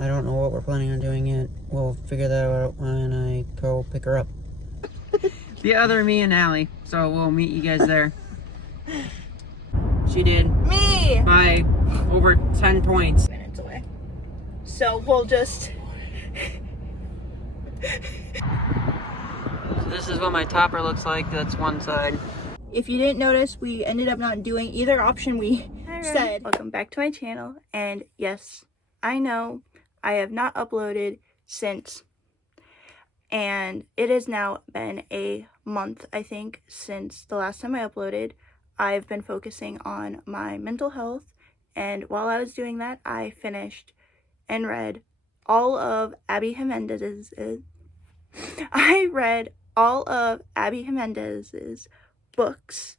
I don't know what we're planning on doing yet. We'll figure that out when I go pick her up. The other me and Allie, so we'll meet you guys there. She did. Me! By over 10 points. Minutes away. So we'll just... So this is what my topper looks like. That's one side. If you didn't notice, we ended up not doing either option we said. Welcome back to my channel, and yes, I know I have not uploaded since, and it has now been a month, I think, since the last time I uploaded. I've been focusing on my mental health, and while I was doing that, I finished and read all of Abby Jimenez's books.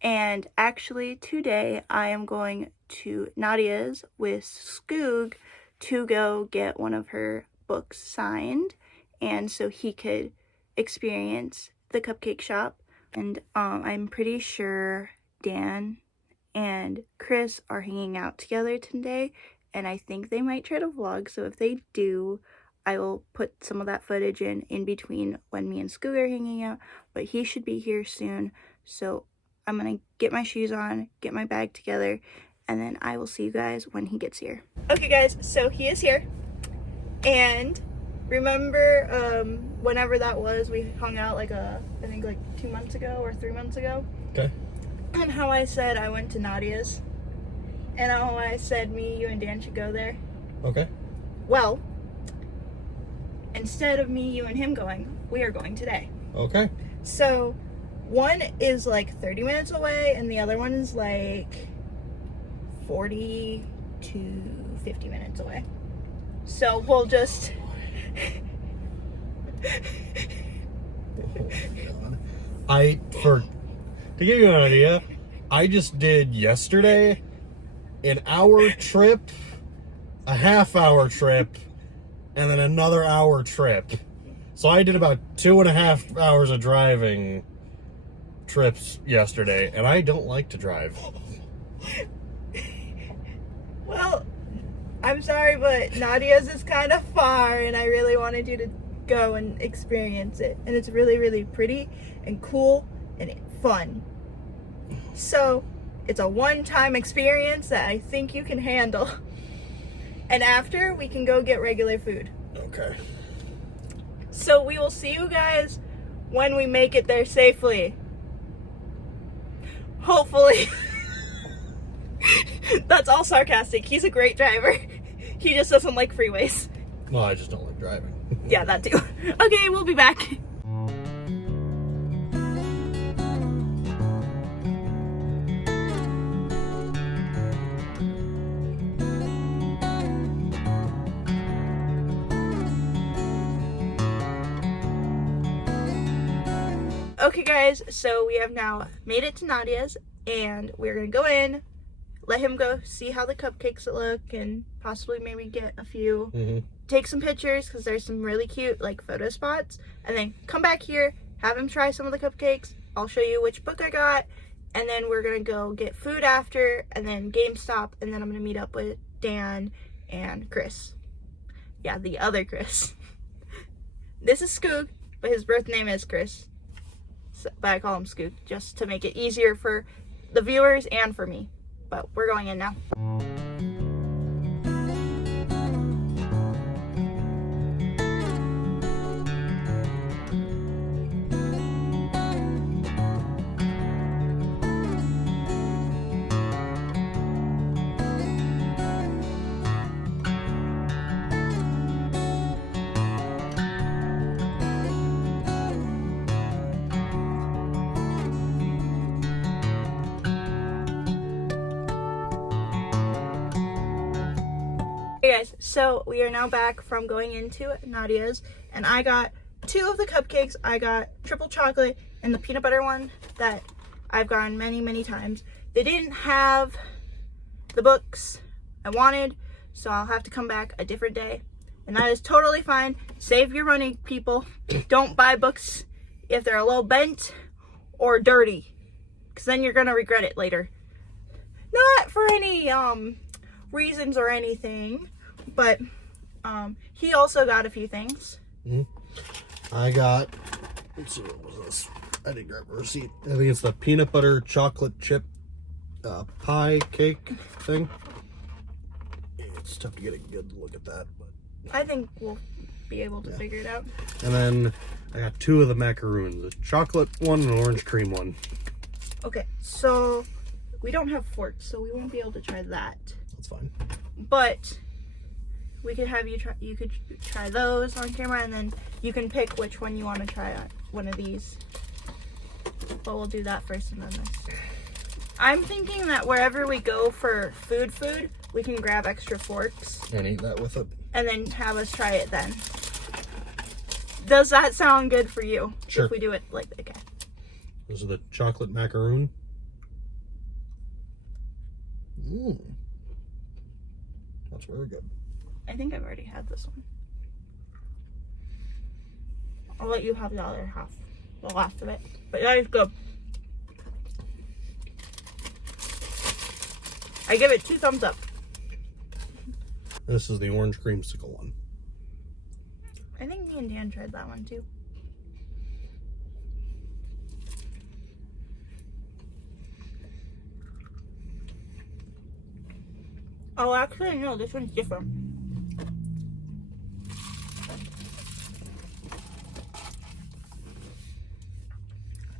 And actually today I am going to Nadia's with Skoog to go get one of her books signed, and so he could experience the cupcake shop. And I'm pretty sure Dan and Chris are hanging out together today, and I think they might try to vlog, so if they do, I will put some of that footage in between when me and Skoog are hanging out, but he should be here soon. So I'm gonna get my shoes on, get my bag together, and then I will see you guys when he gets here. Okay guys, so he is here. And remember whenever that was, we hung out like I think like 2 months ago or 3 months ago? Okay. And how I said I went to Nadia's. And how I said me, you, and Dan should go there. Okay. Well, instead of me, you, and him going, we are going today. Okay. So one is like 30 minutes away, and the other one is like 40 to 50 minutes away. So we'll just... To give you an idea, I just did yesterday an hour trip, a half-hour trip, and then another hour trip. So I did about 2.5 hours of driving trips yesterday, and I don't like to drive. Well, I'm sorry, but Nadia's is kind of far, and I really wanted you to go and experience it. And it's really, really pretty and cool and fun. So it's a one-time experience that I think you can handle. And after, we can go get regular food. Okay. So we will see you guys when we make it there safely. Hopefully. That's all sarcastic. He's a great driver. He just doesn't like freeways. Well, I just don't like driving. Yeah, that too. Okay, we'll be back. Okay guys, so we have now made it to Nadia's, and we're gonna go in, let him go see how the cupcakes look, and possibly maybe get a few, take some pictures, because there's some really cute like photo spots, and then come back here, have him try some of the cupcakes. I'll show you which book I got, and then we're gonna go get food after, and then GameStop, and then I'm gonna meet up with Dan and Chris. Yeah, the other Chris. This is Skoog, but his birth name is Chris. But I call him Skoog just to make it easier for the viewers and for me. But we're going in now. Hey guys, so we are now back from going into Nadia's, and I got 2 of the cupcakes. I got triple chocolate and the peanut butter one that I've gotten many, many times. They didn't have the books I wanted, so I'll have to come back a different day, and that is totally fine. Save your money, people. Don't buy books if they're a little bent or dirty, because then you're gonna regret it later. Not for any reasons or anything, but He also got a few things. I got, let's see, what was this? I didn't grab a receipt. I think it's the peanut butter chocolate chip pie cake thing. It's tough to get a good look at that, but I think we'll be able to figure it out. And then I got 2 of the macaroons, a chocolate one and an orange cream one. Okay, so we don't have forks, so we won't be able to try that. That's fine. But we could have you could try those on camera, and then you can pick which one you want to try on one of these. But we'll do that first and then this. I'm thinking that wherever we go for food, we can grab extra forks. And eat that with it. And then have us try it then. Does that sound good for you? Sure. If we do it like, okay. This is the chocolate macaroon. That's very good. I think I've already had this one. I'll let you have the other half, the last of it. But that is good. I give it 2 thumbs up. This is the orange creamsicle one. I think me and Dan tried that one too. Oh, actually, no, this one's different.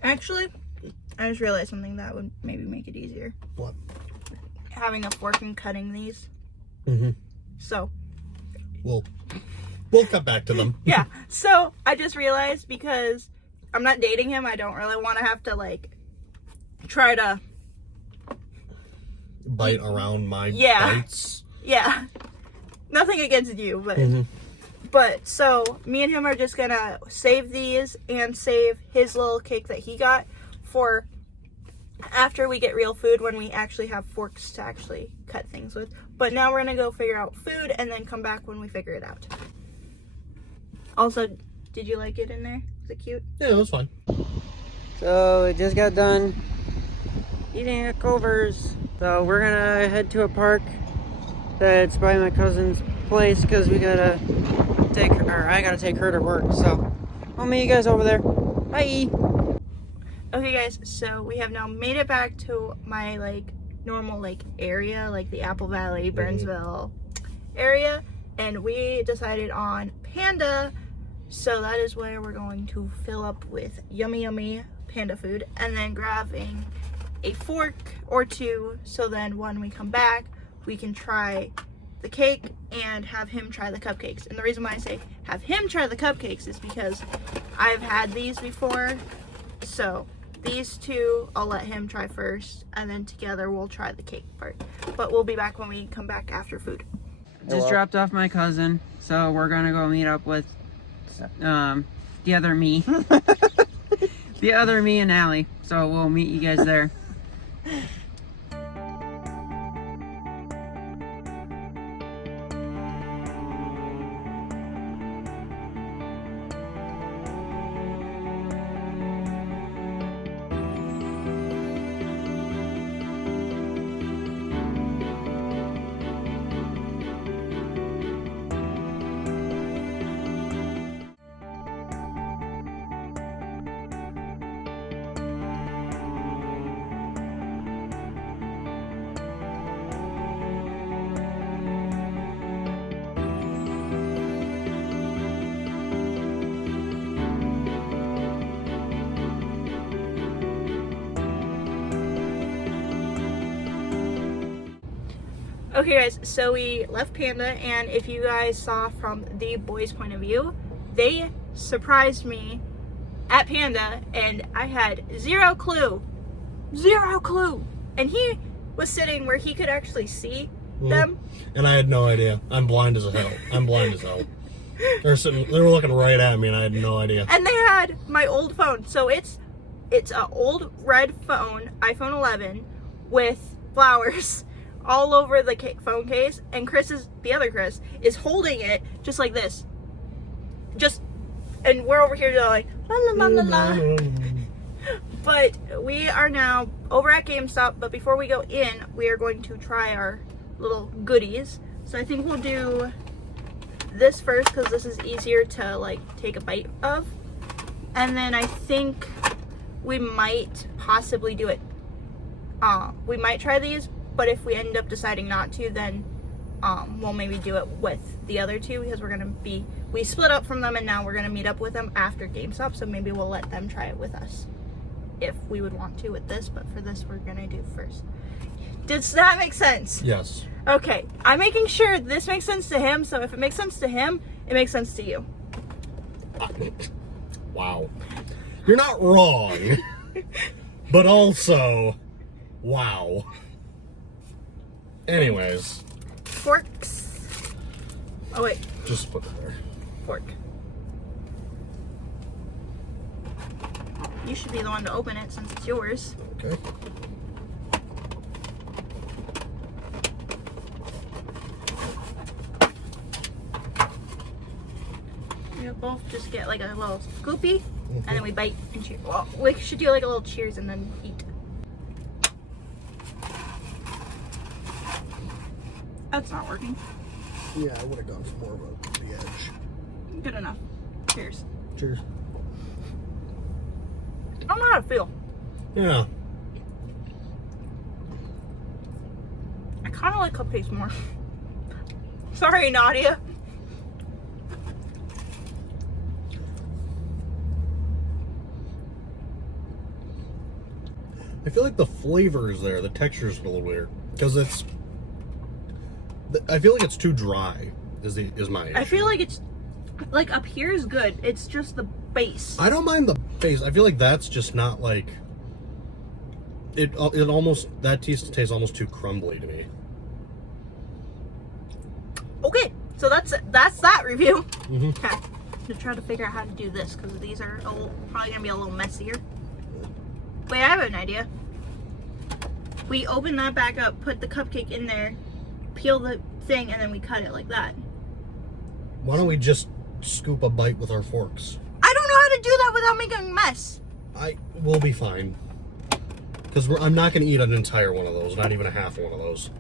Actually, I just realized something that would maybe make it easier. What? Having a fork and cutting these. So. We'll come back to them. Yeah. So I just realized, because I'm not dating him, I don't really want to have to like try to bite around my bites. Yeah. Nothing against you, but but so me and him are just gonna save these and save his little cake that he got for after we get real food, when we actually have forks to actually cut things with. But now we're gonna go figure out food and then come back when we figure it out. Also, did you like it in there? Is it cute? Yeah, that's fine. So we just got done eating at Culver's. So we're gonna head to a park that's by my cousin's place, because we gotta take her, or I gotta take her to work. So I'll meet you guys over there. Bye. Okay guys, so we have now made it back to my like normal like area, like the Apple Valley, Burnsville area, and we decided on Panda. So that is where we're going to fill up with yummy panda food, and then grabbing a fork or 2, so then when we come back we can try the cake and have him try the cupcakes. And the reason why I say have him try the cupcakes is because I've had these before. So these 2 I'll let him try first, and then together we'll try the cake part. But we'll be back when we come back after food. Just dropped off my cousin, so we're gonna go meet up with the other me. The other me and Allie. So we'll meet you guys there. Okay guys, so we left Panda, and if you guys saw from the boys' point of view, they surprised me at Panda and I had zero clue, and he was sitting where he could actually see them. And I had no idea. I'm blind as hell. They were looking right at me and I had no idea. And they had my old phone, so it's an old red phone, iPhone 11, with flowers all over the phone case, and the other Chris is holding it just like this, and we're over here like la la la la la. But we are now over at GameStop, but before we go in, we are going to try our little goodies. So I think we'll do this first because this is easier to like take a bite of. And then I think we might possibly do it. We might try these, but if we end up deciding not to, then we'll maybe do it with the other two because we split up from them and now we're gonna meet up with them after GameStop. So maybe we'll let them try it with us if we would want to with this, but for this we're gonna do first. Does that make sense? Yes. Okay, I'm making sure this makes sense to him, so if it makes sense to him, it makes sense to you. Wow. You're not wrong. But also, wow. Anyways. Forks. Oh wait. Just put it there. Fork. You should be the one to open it since it's yours. Okay. We'll both just get like a little scoopy, and then we bite and cheer. Well, we should do like a little cheers and then eat. That's not working. Yeah, I would have gone for more of the edge. Good enough. Cheers. Cheers. I don't know how to feel. Yeah. I kind of like cupcakes more. Sorry, Nadia. I feel like the flavor is there. The texture is a little weird because I feel like it's too dry. Is my issue. I feel like it's like up here is good. It's just the base. I don't mind the base. I feel like that's just not like it. It almost that tastes almost too crumbly to me. Okay, so that's that review. Mm-hmm. Okay, I'm gonna try to figure out how to do this because these are probably gonna be a little messier. Wait, I have an idea. We open that back up, put the cupcake in there, peel the thing, and then we cut it like that. Why don't we just scoop a bite with our forks? I don't know how to do that without making a mess. We'll be fine. Because I'm not going to eat an entire one of those, not even a half one of those.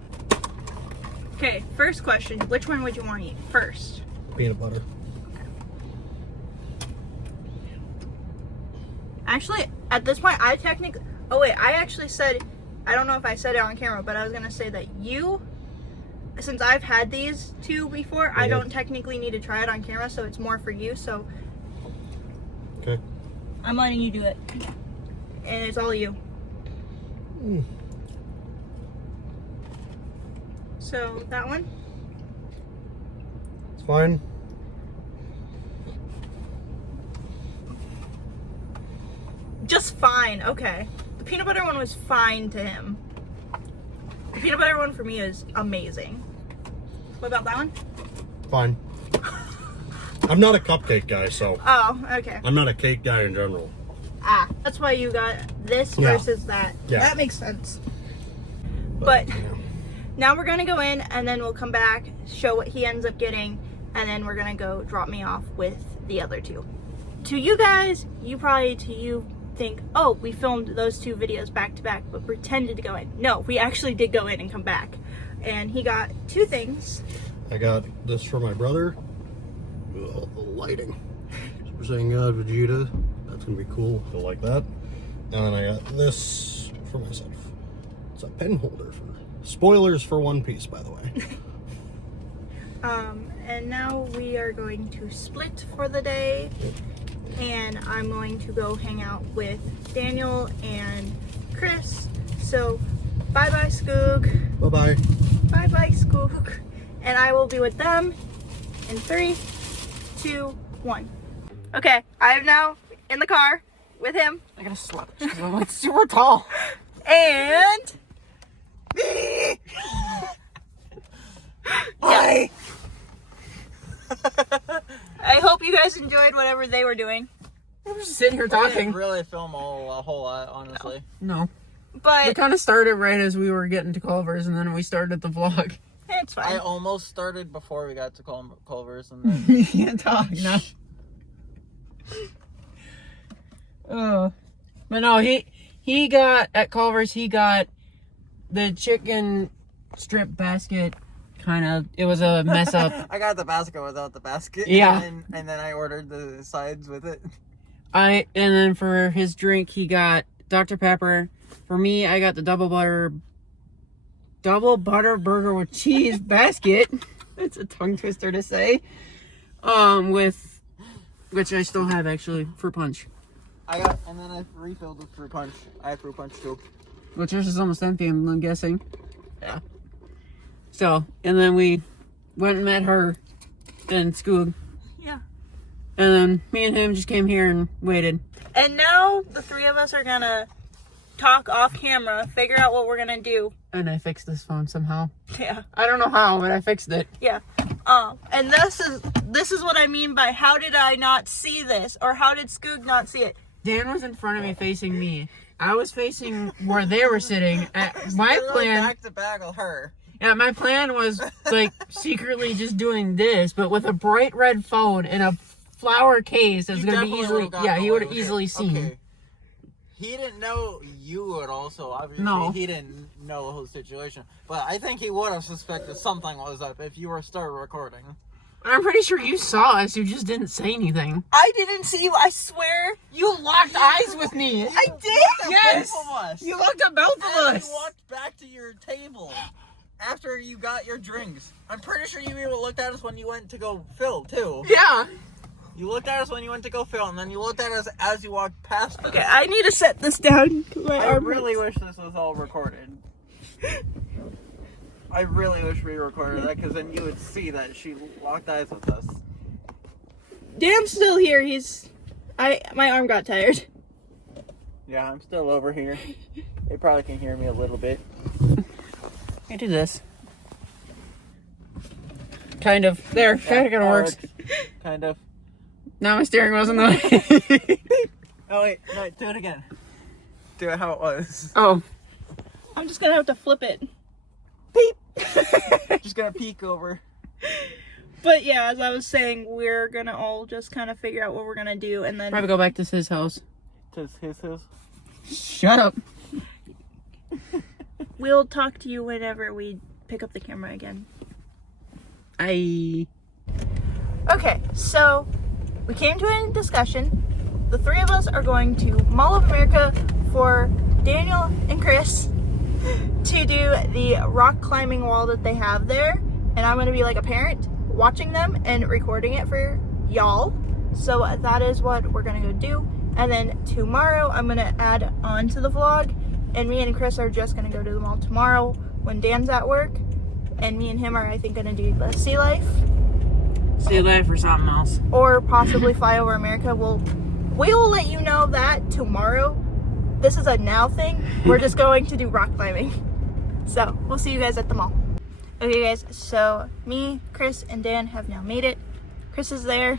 Okay, first question. Which one would you want to eat first? Peanut butter. Actually, at this point, I actually said, I don't know if I said it on camera, but I was going to say that since I've had these two before, I don't technically need to try it on camera, so it's more for you, so. Okay. I'm letting you do it. And it's all you. Mm. So, that one? It's fine. Just fine, okay. The peanut butter one was fine to him. The peanut butter one for me is amazing. What about that one? Fine. I'm not a cupcake guy, so. Oh, okay. I'm not a cake guy in general. Ah, that's why you got this versus that. Yeah. That makes sense. But now we're gonna go in and then we'll come back, show what he ends up getting, and then we're gonna go drop me off with the other two. To you guys, you think, oh, we filmed those two videos back to back, but pretended to go in. No, we actually did go in and come back. And he got two things. I got this for my brother. Ugh, the lighting. Super Saiyan God Vegeta. That's gonna be cool. He'll like that. And then I got this for myself. It's a pen holder for spoilers for One Piece, by the way. And now we are going to split for the day. And I'm going to go hang out with Daniel and Chris. So, bye-bye, Skoog. Bye-bye. Bye-bye, Skoog. And I will be with them in 3, 2, 1. Okay, I am now in the car with him. I gotta slouch because I'm like super tall. And... Bye. I hope you guys enjoyed whatever they were doing. I'm just sitting here I didn't talking. really film a whole lot, honestly. No. We But kind of started right as we were getting to Culver's, and then we started the vlog. it's fine. I almost started before we got to Culver's, and then You can't talk now. But no, he got at Culver's. He got the chicken strip basket it was a mess up. I got the basket without the basket. Yeah. And then I ordered the sides with it. And then for his drink, he got Dr. Pepper. For me, I got the double butter burger with cheese basket. It's a tongue twister to say. Which I still have actually, fruit punch. And then I refilled with fruit punch. I have fruit punch too. Which yours is almost empty, I'm guessing. Yeah. So, and then we went and met her and Skoog. Yeah. And then me and him just came here and waited. And now the three of us are gonna talk off camera, figure out what we're gonna do. And I fixed this phone somehow. Yeah. I don't know how, but I fixed it. Yeah. And this is what I mean by how did I not see this? Or how did Skoog not see it? Dan was in front of me facing me. I was facing where they were sitting. My plan... back to back with her. Yeah, my plan was, like, secretly just doing this, but with a bright red phone and a flower case, it was going to be easily... Yeah, he would have easily seen. Okay. He didn't know you would also, obviously. No. He didn't know the whole situation. But I think he would have suspected something was up if you were started recording. I'm pretty sure you saw us, you just didn't say anything. I didn't see you, I swear. You locked eyes with me. I did? Yes! Both of us. You looked at both of As us. you walked back to your table after you got your drinks. I'm pretty sure you even looked at us when you went to go fill, too. Yeah. You looked at us when you went to go fill, and then you looked at us as you walked past us. Okay, I need to set this down. I really wish this was all recorded. I really wish we recorded that, because then you would see that she locked eyes with us. Dan's still here. My arm got tired. Yeah, I'm still over here. They probably can hear me a little bit. I do this. Kind of. There, kind of works. Kind of. Now my steering wheel's in the way. Oh, wait, no, do it again. Do it how it was. Oh. I'm just gonna have to flip it. Just gonna peek over. But yeah, as I was saying, we're gonna all just kind of figure out what we're gonna do, and then Probably go back to his house. To his. Shut up. we'll talk to you whenever we pick up the camera again. Okay, so we came to a discussion. The three of us are going to Mall of America for Daniel and Chris to do the rock climbing wall that they have there. And I'm going to be like a parent watching them and recording it for y'all. So that is what we're going to go do. And then tomorrow I'm going to add on to the vlog. And me and Chris are just going to go to the mall tomorrow when Dan's at work. And me and him are, I think, going to do the sea life. See that for something else. Or possibly fly over America. We will let you know that tomorrow. This is a now thing. We're just going to do rock climbing. So, we'll see you guys at the mall. Okay guys, so me, Chris, and Dan have now made it. Chris is there.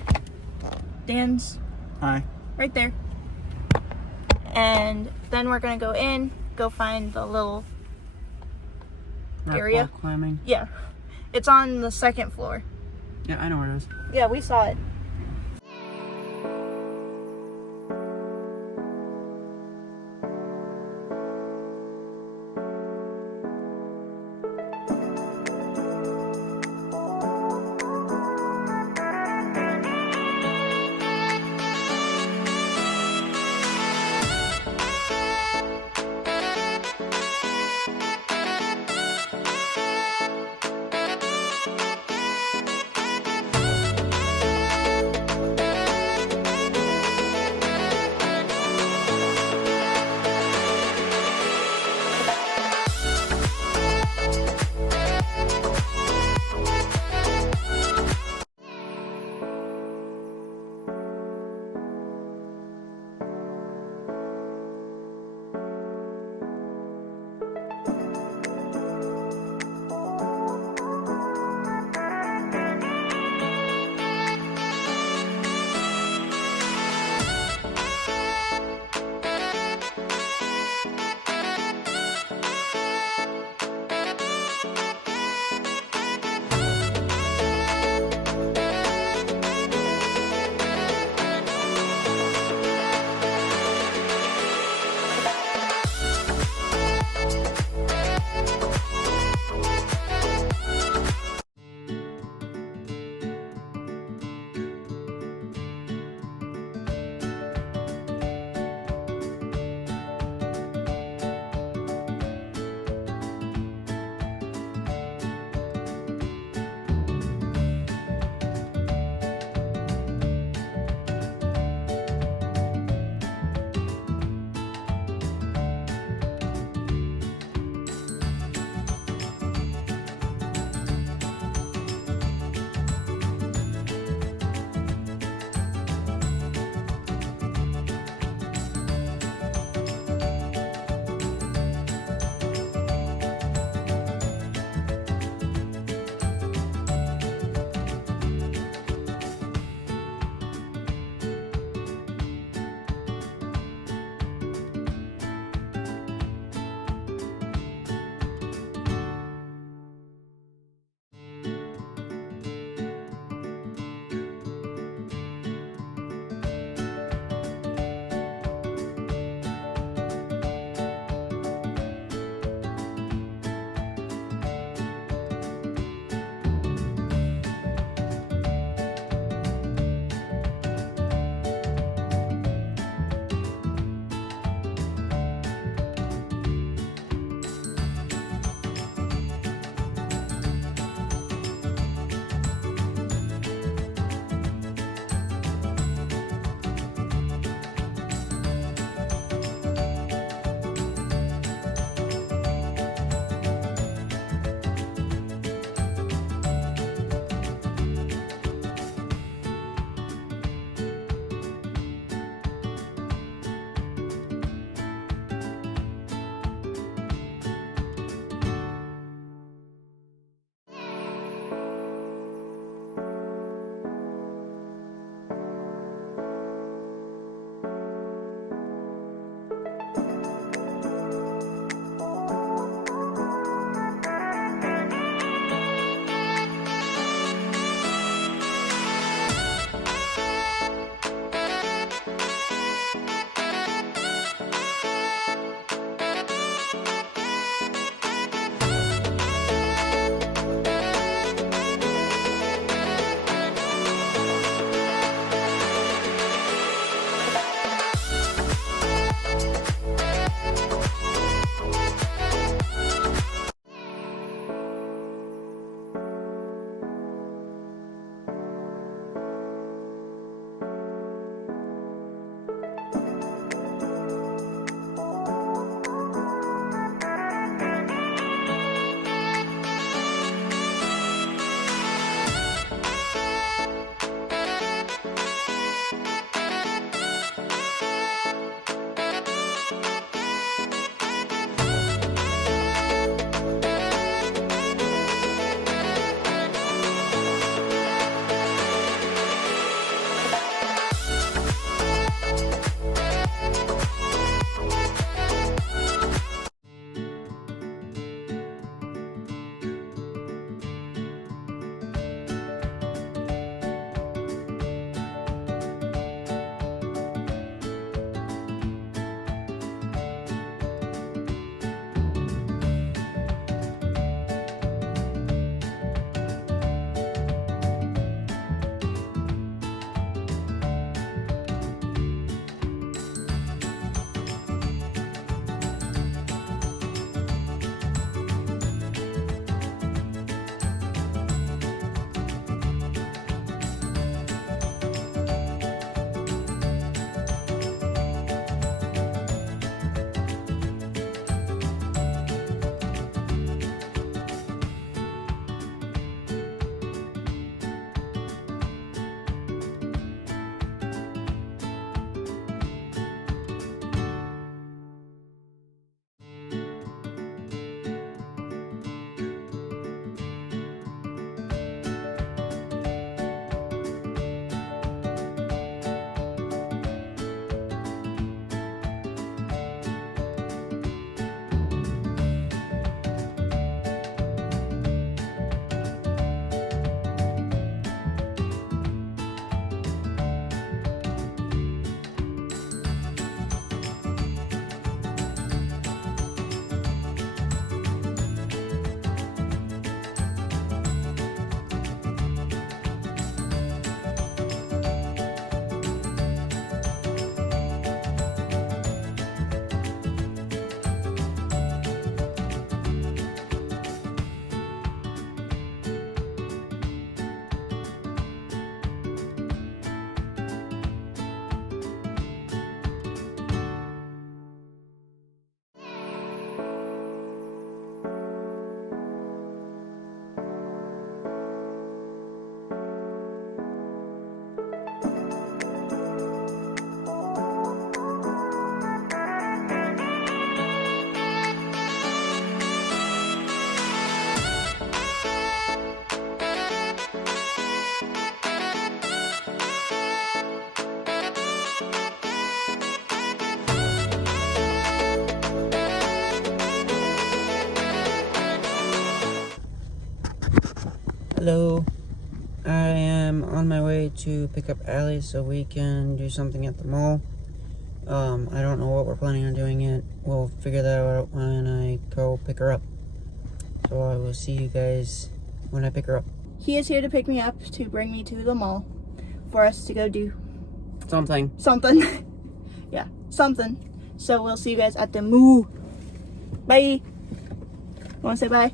Dan's Hi. right there. And then we're gonna go in, go find the little area. Rock wall climbing. Yeah. It's on the second floor. Yeah, I know where it is. Yeah, we saw it. Hello. I am on my way to pick up Allie so we can do something at the mall. I don't know what we're planning on doing yet. We'll figure that out when I go pick her up. So I will see you guys when I pick her up. He is here to pick me up to bring me to the mall for us to go do Something. Yeah, something. So we'll see you guys at the MOA. Bye. Want to say bye?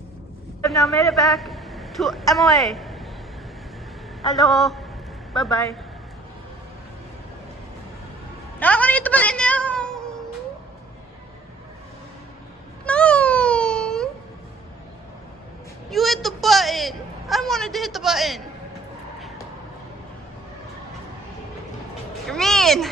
I've now made it back to MOA. Hello. Bye-bye. Now I want to hit the button now. No. You hit the button. I wanted to hit the button. You're mean.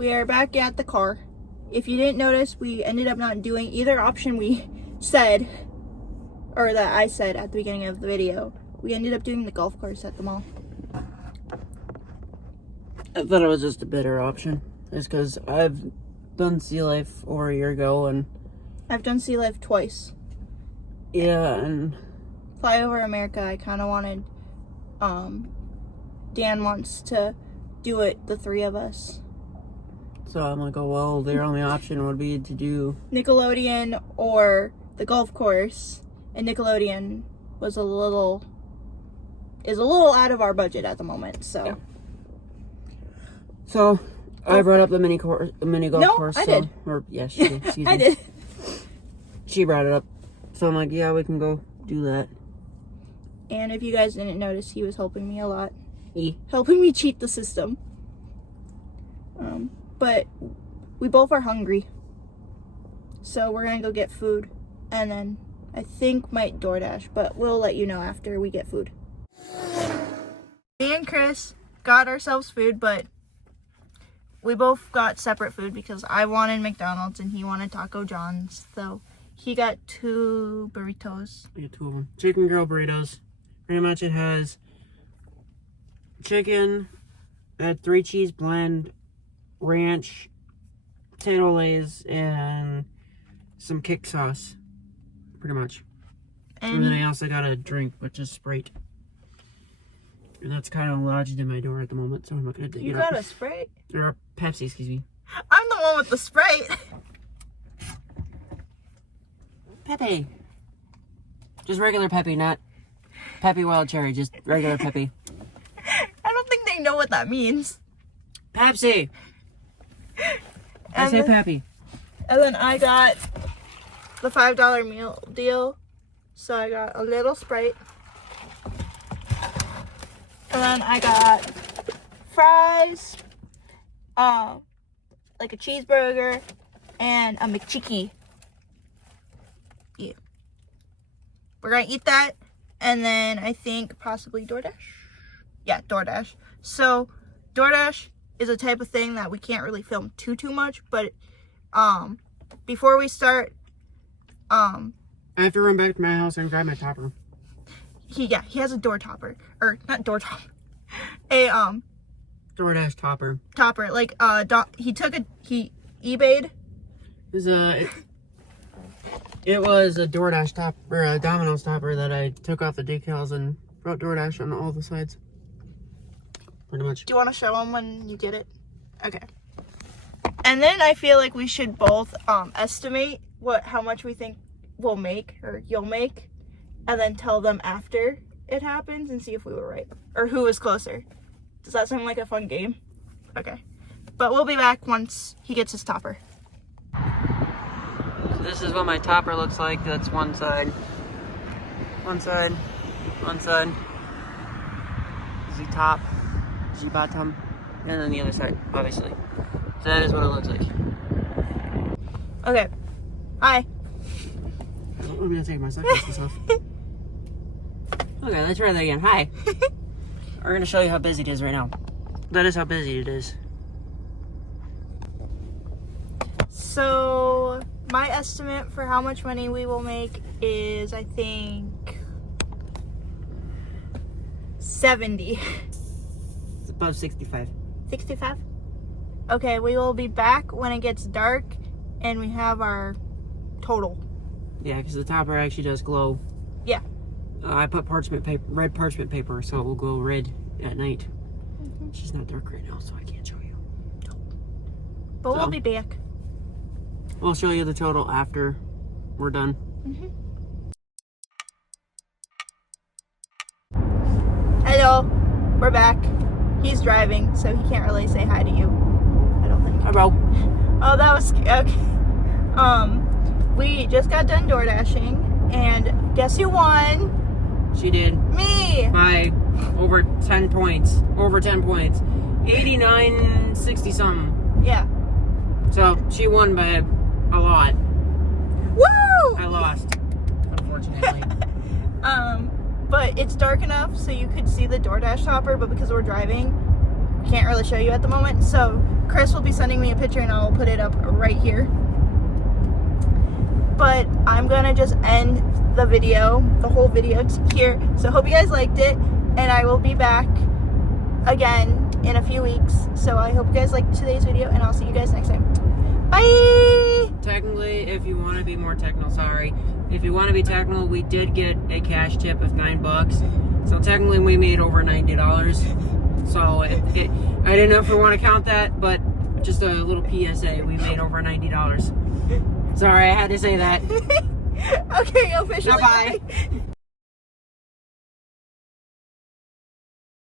We are back at the car if you didn't notice, we ended up not doing either option we said, or that I said at the beginning of the video. We ended up doing the golf course at the mall. I thought it was just a better option. Just because I've done Sea Life over a year ago, and I've done Sea Life twice. yeah, and Fly Over America, I kind of wanted, Dan wants to do it, the three of us. so I'm like, oh well, their only option would be to do Nickelodeon or the golf course, and Nickelodeon was a little out of our budget at the moment, so. Yeah. So I brought up the mini golf course. I did. Or yes, she did. Excuse I me. did. She brought it up, so I'm like, yeah, we can go do that. And if you guys didn't notice, he was helping me a lot. E. Helping me cheat the system. But we both are hungry. So we're gonna go get food. And then I think might DoorDash, but we'll let you know after we get food. Me and Chris got ourselves food, but we both got separate food because I wanted McDonald's and he wanted Taco John's. So he got 2 burritos. I get 2 of them. Chicken grill burritos. Pretty much it has chicken, 3 cheese blend, ranch, potato lays, and some kick sauce. Pretty much. And then I also got a drink, which is Sprite. And that's kind of lodged in my door at the moment, so I'm not going to dig it up. You got a Sprite? Or a Pepsi, excuse me. I'm the one with the Sprite. Pepe. Just regular Pepe, not Pepe Wild Cherry. Just regular Pepe. I don't think they know what that means. Pepsi! I say Pepe. And then I got the $5 meal deal. So I got a little Sprite. And then I got fries, like a cheeseburger, and a McChicky. Yeah. We're gonna eat that, and then I think possibly DoorDash. Yeah, DoorDash. So DoorDash is a type of thing that we can't really film too much, but before we start, I have to run back to my house and grab my topper. he has a door topper, or not door topper, a DoorDash topper. topper. Like he eBayed. It was a DoorDash top or a Domino's topper that I took off the decals and wrote DoorDash on all the sides. Pretty much. Do you want to show them when you get it? Okay. And then I feel like we should both estimate how much we think we'll make or you'll make, and then tell them after it happens and see if we were right or who is closer. Does that sound like a fun game? Okay. But we'll be back once he gets his topper. So this is what my topper looks like. That's one side. One side. One side. The top. The bottom. And then the other side, obviously. So that is what it looks like. Okay. Hi. I'm gonna take my sunglasses off. Okay, let's try that again. Hi. We're gonna show you how busy it is right now. That is how busy it is. So my estimate for how much money we will make is, I think, 70. It's about 65. 65? Okay, we will be back when it gets dark and we have our total. Yeah, because the topper actually does glow. Yeah. I put parchment paper, red parchment paper, so it will glow red at night. It's just not dark right now, so I can't show you. But we'll be back. We'll show you the total after we're done. Hello, we're back. He's driving, so he can't really say hi to you. I don't think. Hi, bro. Oh, that was okay. We just got done door dashing, and guess who won? She did. Me. By over 10 points. Over 10 points. 89, 60 something. Yeah. So she won by a lot. Woo! I lost, unfortunately. But it's dark enough so you could see the DoorDash topper, but because we're driving, we can't really show you at the moment. So Chris will be sending me a picture and I'll put it up right here. But I'm gonna just end the video, the whole video here. So hope you guys liked it, and I will be back again in a few weeks. So I hope you guys liked today's video, and I'll see you guys next time. Bye! Technically, if you want to be more technical, sorry. If you want to be technical, we did get a cash tip of $9. So technically we made over $90. So I didn't know if we want to count that, but just a little PSA, we made over $90. Sorry, I had to say that. Okay, officially. Bye-bye.